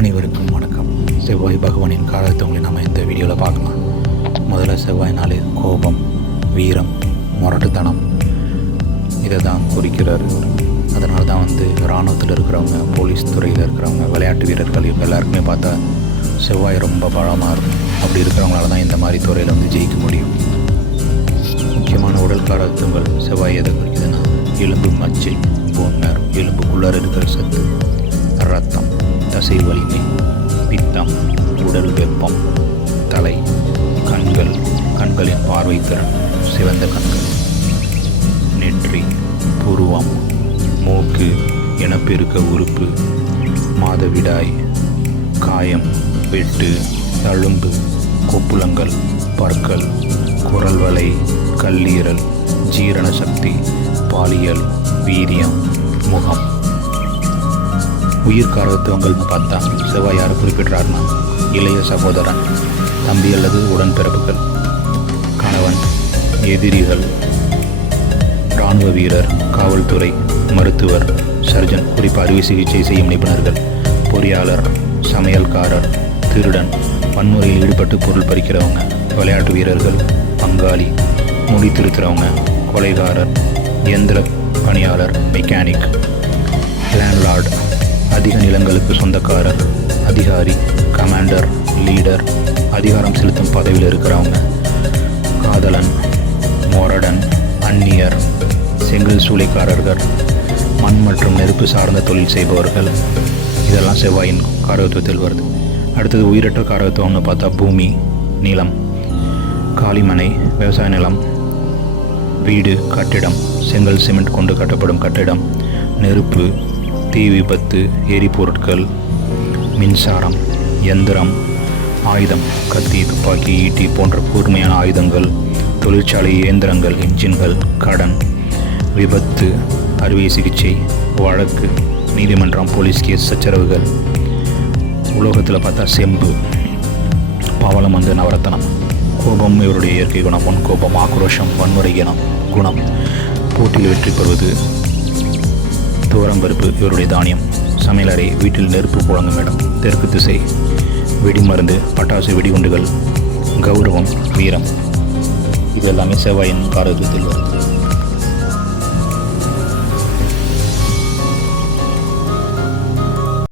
அனைவருக்கும் வணக்கம். செவ்வாய் பகவானின் காலத்தவங்களை நம்ம இந்த வீடியோவில் பார்க்கலாம் முதல்ல செவ்வாய்னாலே கோபம் வீரம் முரட்டுத்தனம். இதை தான் குறிக்கிறார். அதனால தான் வந்து இராணுவத்தில் இருக்கிறவங்க போலீஸ் துறையில் இருக்கிறவங்க விளையாட்டு வீரர்கள் இவங்க எல்லாருக்குமே பார்த்தா செவ்வாய் ரொம்ப பலமாக இருக்கும். அப்படி இருக்கிறவங்களால தான் இந்த மாதிரி துறையில் வந்து ஜெயிக்க முடியும். முக்கியமான உடல் காரத்துவங்கள் செவ்வாய் எதை குறிக்குதுன்னா எலும்பு மச்சை போன் எலும்பு எலும்புக்குள்ளார இருக்கிற சத்து ரத்தம். தசை வலிமை பித்தம் உடல் வெப்பம் தலை கண்கள் கண்களின் பார்வை திறன் சிவந்த கண்கள். நெற்றி புருவம் மூக்கு இனப்பெருக்க உறுப்பு மாதவிடாய் காயம் வெட்டு தழும்பு கொப்புளங்கள் பற்கள் குரல் வலை கல்லீரல் ஜீரண சக்தி பாலியல் வீரியம் முகம். உயிர் காரத்துவங்கள்னு பார்த்தா செவ்வாய் யாரை குறிப்பிடுறார்னா இளைய சகோதரன் தம்பி அல்லது உடன்பிறப்புகள் கணவன் எதிரிகள் இராணுவ வீரர் காவல்துறை மருத்துவர் சர்ஜன் குறிப்பாக அறுவை சிகிச்சை செய்யும் நிபுணர்கள் பொறியாளர் சமையல்காரர் திருடன் வன்முறையில் ஈடுபட்டு பொருள் பறிக்கிறவங்க விளையாட்டு வீரர்கள் பங்காளி முடி திருத்துறவங்க கொலைகாரர் இயந்திர பணியாளர் மெக்கானிக் அதிக நிலங்களுக்கு சொந்தக்காரர் அதிகாரி கமாண்டர் லீடர் அதிகாரம் செலுத்தும் பதவியில் இருக்கிறவங்க. காதலன் மோரடன் அந்நியர் செங்கல் சூளைக்காரர்கள் மண் மற்றும் நெருப்பு சார்ந்த தொழில் செய்பவர்கள். இதெல்லாம் செவ்வாயின் காரகத்துவத்தில் வருது. அடுத்தது உயிரற்ற காரகத்துவம்னு பார்த்தா பூமி நிலம் காளிமனை விவசாய நிலம் வீடு கட்டிடம் செங்கல் சிமெண்ட் கொண்டு கட்டப்படும் கட்டிடம் நெருப்பு தீ விபத்து எரிபொருட்கள் மின்சாரம் எந்திரம் ஆயுதம் கத்தி துப்பாக்கி ஈட்டி போன்ற கூர்மையான ஆயுதங்கள் தொழிற்சாலை இயந்திரங்கள் இன்ஜின்கள் கடன் விபத்து அறுவை சிகிச்சை வழக்கு நீதிமன்றம் போலீஸ் கேஸ் சச்சரவுகள். உலோகத்தில் பார்த்தா செம்பு பவளம் வந்து நவரத்தனம். கோபம் இவருடைய இயற்கை குணம் முன் கோபம் ஆக்ரோஷம் வன்முறை இனம் குணம். போட்டியில் வெற்றி பெறுவது துவரம்பருப்பு இவருடைய தானியம். சமையலறை வீட்டில் நெருப்பு புழங்கும் இடம் தெற்கு திசை வெடிமருந்து பட்டாசு வெடிகுண்டுகள் கௌரவம் வீரம். இது எல்லாமே செவ்வாயின் காரகத்தில் வருது